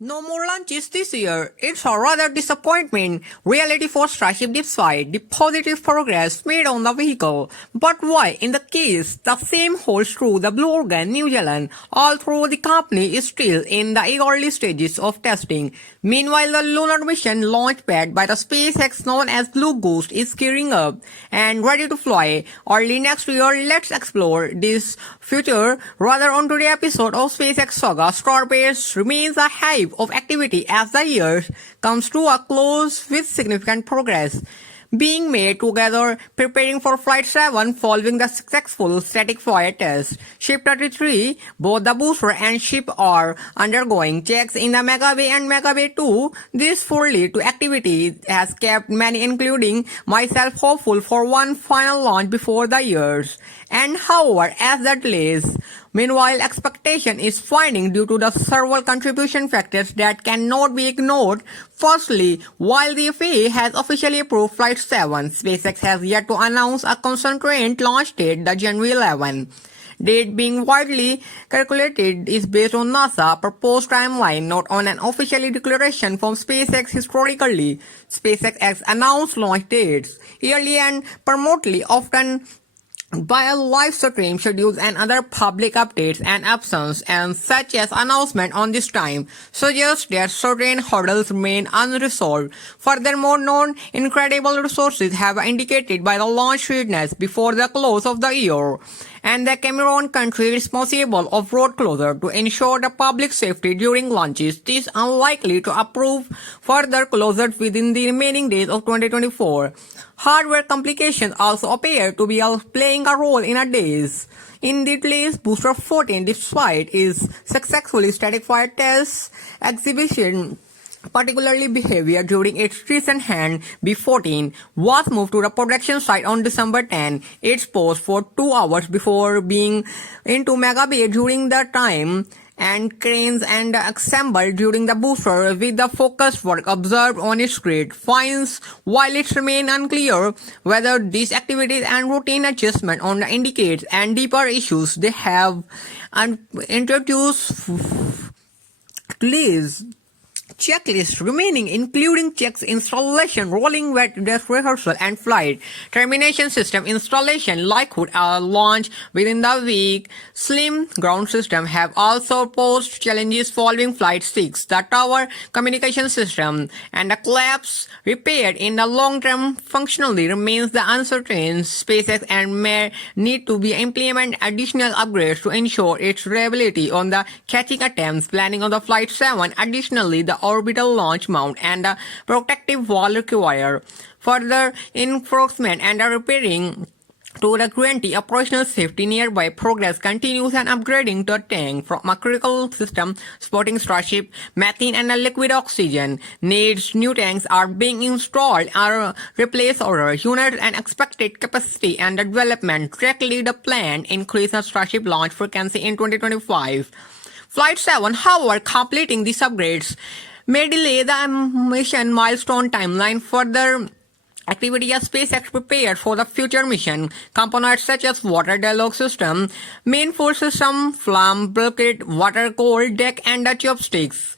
No more launches this year. It's a rather disappointment reality for Starship despite the positive progress made on the vehicle. But why? In the case, the same holds true the Blue Origin New Zealand, although the company is still in the early stages of testing. Meanwhile, the lunar mission launch pad by the SpaceX known as Blue Ghost is gearing up and ready to fly. Early next year, let's explore this future. Rather on today's episode of SpaceX Saga, Starbase remains a hive of activity as the year comes to a close with significant progress being made together preparing for Flight 7 following the successful static flight test. Ship 33, both the booster and ship are undergoing checks in the Mega Bay and Mega Bay 2. This fully to activity has kept many including myself hopeful for one final launch before the years. And however, as the delays meanwhile, expectation is finding due to the several contribution factors that cannot be ignored. Firstly, while the FAA has officially approved Flight 7, SpaceX has yet to announce a constrained launch date, the January 11. Date being widely calculated is based on NASA proposed timeline, not on an official declaration from SpaceX historically. SpaceX has announced launch dates yearly and promptly, often by a live stream schedules and other public updates and absence and such as announcement on this time suggests that certain hurdles remain unresolved. Furthermore, non-incredible resources have indicated by the launch readiness before the close of the year and the Cameroon country responsible of road closure to ensure the public safety during launches is unlikely to approve further closures within the remaining days of 2024. Hardware complications also appear to be playing a role in a days. In the delays, Booster 14, despite its successfully static flight tests exhibition, particularly behavior during its recent hand B-14 was moved to the production site on December 10. It's paused for 2 hours before being into Mega Bay during the time and cranes and assembled during the booster with the focused work observed on its grid finds. While it remains unclear whether these activities and routine adjustment on the indicates and deeper issues they have introduced delays. Checklist remaining including checks installation, rolling wet dress rehearsal and flight termination system installation likelihood launch within the week. Slim ground system have also posed challenges following flight 6. The tower communication system and the collapse repaired in the long term functionally remains the uncertain. SpaceX and may need to be implement additional upgrades to ensure its reliability on the catching attempts planning on the Flight 7. Additionally, the orbital launch mount and the protective wall require further enforcement and repairing to the guarantee operational safety. Nearby progress continues and upgrading the tank from a critical system supporting Starship methane and liquid oxygen needs. New tanks are being installed or replace other units and expected capacity and development directly the plan increase the Starship launch frequency in 2025. Flight 7, however, completing these upgrades may delay the mission milestone timeline. Further activity as SpaceX prepared for the future mission. Components such as water dialogue system, main force system, flame bulkhead, water cold deck, and the chopsticks.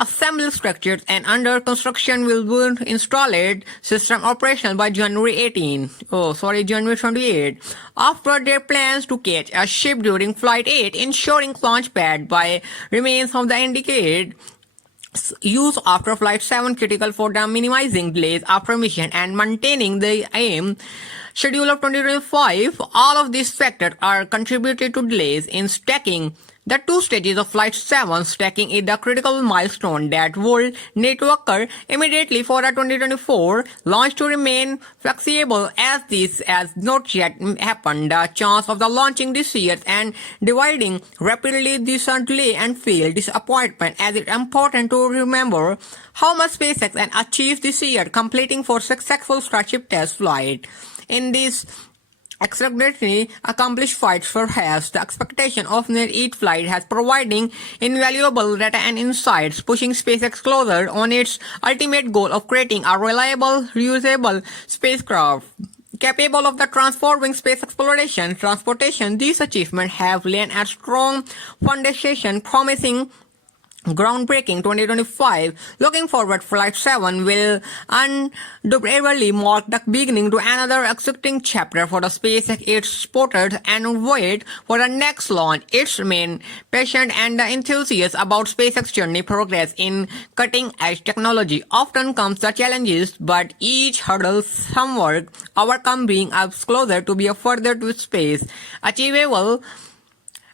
Assembly structures and under construction will be installed. System operational by January 28. After their plans to catch a ship during Flight 8, ensuring launch pad by remains of the indicated use after Flight 7 critical for the minimizing delays after mission and maintaining the aim schedule of 2025. All of these factors are contributed to delays in stacking the 2 stages of Flight 7. Stacking is the critical milestone that will need to occur immediately for the 2024 launch to remain flexible as this has not yet happened. The chance of the launching this year and dividing rapidly this delay and feel disappointment as it's important to remember how much SpaceX can achieve this year completing for successful Starship test flight. In this extraordinarily accomplished flights for has the expectation of near each flight has providing invaluable data and insights, pushing SpaceX closer on its ultimate goal of creating a reliable, reusable spacecraft capable of the transforming space exploration, transportation. These achievements have laid a strong foundation promising groundbreaking 2025. Looking forward, Flight 7 will undoubtedly mark the beginning to another exciting chapter for the SpaceX. Its supporters and wait for the next launch. Its remain patient and enthusiasts about SpaceX journey. Progress in cutting-edge technology often comes the challenges, but each hurdle somewhat overcome, being us closer to be a further to space. Achievable.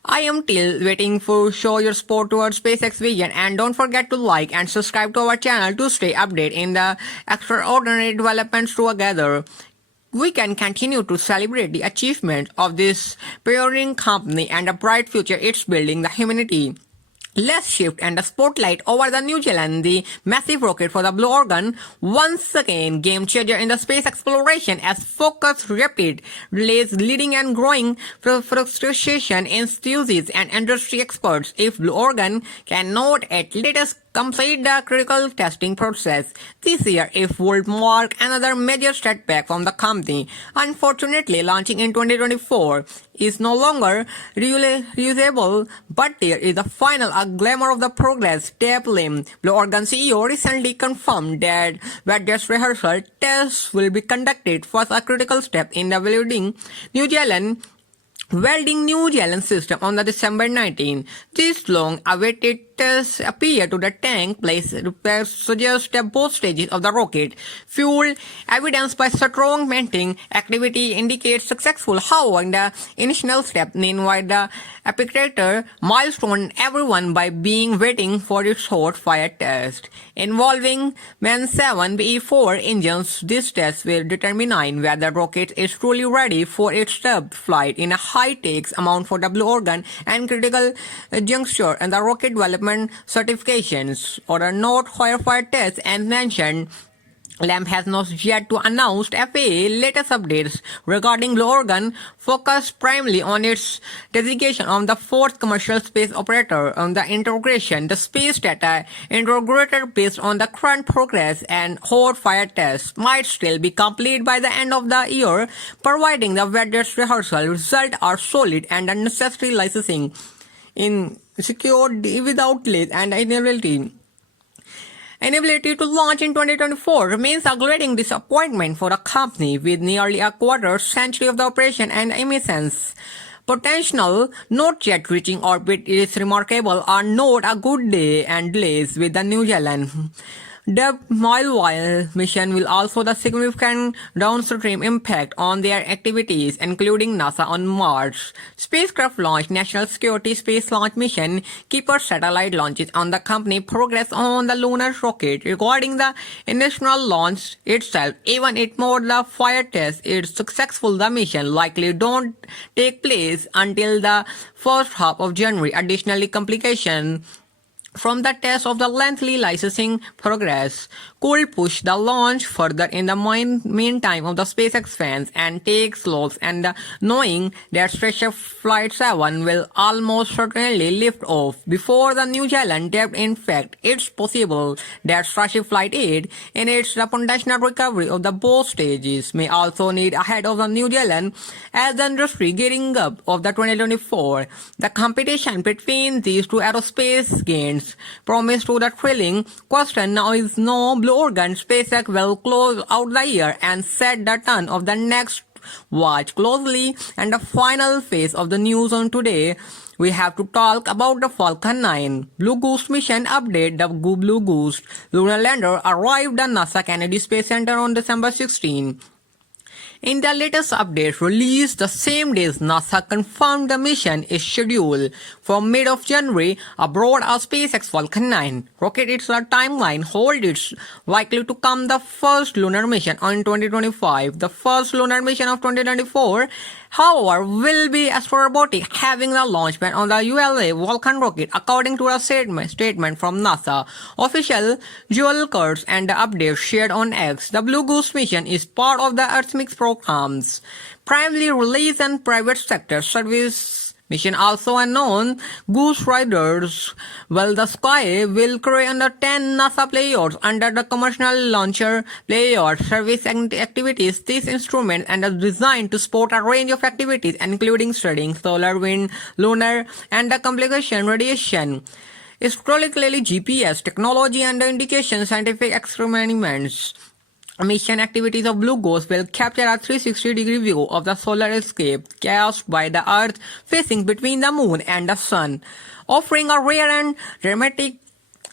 I am still waiting for show your support towards SpaceX vision, and don't forget to like and subscribe to our channel to stay updated in the extraordinary developments together. We can continue to celebrate the achievement of this pioneering company and the bright future it's building the humanity. Let's shift and the spotlight over the New Zealand, the massive rocket for the Blue Origin, once again game changer in the space exploration as focused rapid delays leading and growing frustration enthusiasts and industry experts. If Blue Origin cannot at latest complete the critical testing process this year, it would mark another major setback from the company. Unfortunately, launching in 2024 is no longer reusable, but there is a final glamour of the progress. Dave Lim, Blue Origin CEO, recently confirmed that various rehearsal tests will be conducted, first a critical step in the welding New Zealand system on the December 19. This long-awaited test appear to the tank place repairs suggest that both stages of the rocket fuel evidence by strong venting activity indicates successful. However, in the initial step, meanwhile the epicrator milestone everyone by being waiting for its hot fire test involving Man 7 BE4 engines. This test will determine whether rocket is truly ready for its stub flight in a high-stakes amount for the Blue Origin and critical juncture and the rocket development certifications or a not firefighter test as mentioned. LAMP has not yet to announce FAA latest updates regarding Blue Origin, focused primarily on its designation of the fourth commercial space operator on the integration. The space data integrated based on the current progress and hot fire tests might still be complete by the end of the year, providing the various rehearsal results are solid and the necessary licensing in secured without delays and inability to launch in 2024 remains a glaring disappointment for a company with nearly a quarter century of the operation and emissions potential not yet reaching orbit. Is remarkable are not a good day and delays with the New Zealand. The Mile mission will also the significant downstream impact on their activities, including NASA on Mars. Spacecraft launch, National Security Space Launch Mission, Keeper satellite launches on the company progress on the lunar rocket. Regarding the initial launch itself, even if more the fire test is successful, the mission likely don't take place until the first half of January. Additionally, complication from the test of the lengthy licensing progress could push the launch further in the meantime of the SpaceX fans and take slows and knowing that Starship Flight 7 will almost certainly lift off before the New Zealand depth. In fact, it's possible that Starship Flight 8 in its potential recovery of the both stages may also need ahead of the New Zealand as the industry gearing up of the 2024. The competition between these two aerospace gains promise to the thrilling question now is no. Blue Origin SpaceX will close out the year and set the tone of the next. Watch closely and the final phase of the news on today. We have to talk about the Falcon 9 Blue Goose mission update. The Blue Goose lunar lander arrived at NASA Kennedy Space Center on December 16. In the latest update released the same day, NASA confirmed the mission is scheduled for mid of January aboard a SpaceX Falcon 9 rocket. Its timeline holds it's likely to come the first lunar mission in 2025. The first lunar mission of 2024, however, will be astrobotic, having the launch pad on the ULA Vulcan rocket, according to a statement from NASA official Joel Kurtz and the update shared on X. The Blue Goose mission is part of the Earthmix programs, primarily release and private sector service mission, also unknown. Goose Riders, well, the sky will carry under 10 NASA payloads under the commercial launcher payload service activities. This instrument and is designed to support a range of activities, including studying solar, wind, lunar, and the complication radiation Historically, GPS technology and the indication scientific experiments. Mission activities of Blue Ghost will capture a 360-degree view of the solar escape cast by the Earth facing between the Moon and the Sun, offering a rare and dramatic.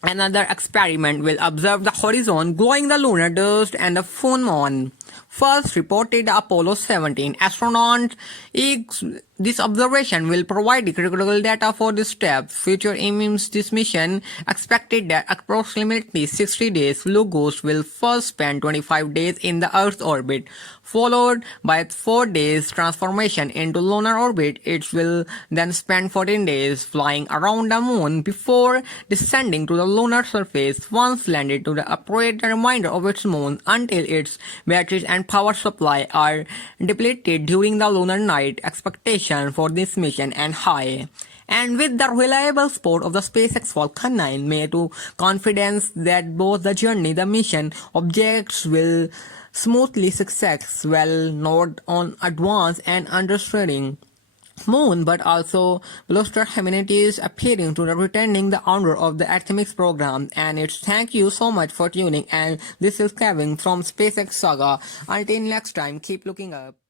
Another experiment will observe the horizon, glowing the lunar dust and the full moon. First reported Apollo 17 astronauts. This observation will provide critical data for this step. Future aims this mission expected that approximately 60 days Blue Ghost will first spend 25 days in the Earth's orbit, followed by 4 days transformation into lunar orbit. It will then spend 14 days flying around the moon before descending to the lunar surface. Once landed to operate the remainder of its moon until its batteries and power supply are depleted during the lunar night. Expectation for this mission and high. And with the reliable support of the SpaceX Falcon 9, may to confidence that both the journey, the mission objects will smoothly success, well not on advanced and understanding Moon, but also bluster humanities appearing to the returning the honor of the Artemis program. And it's thank you so much for tuning. And this is Kevin from SpaceX Saga. Until next time, keep looking up.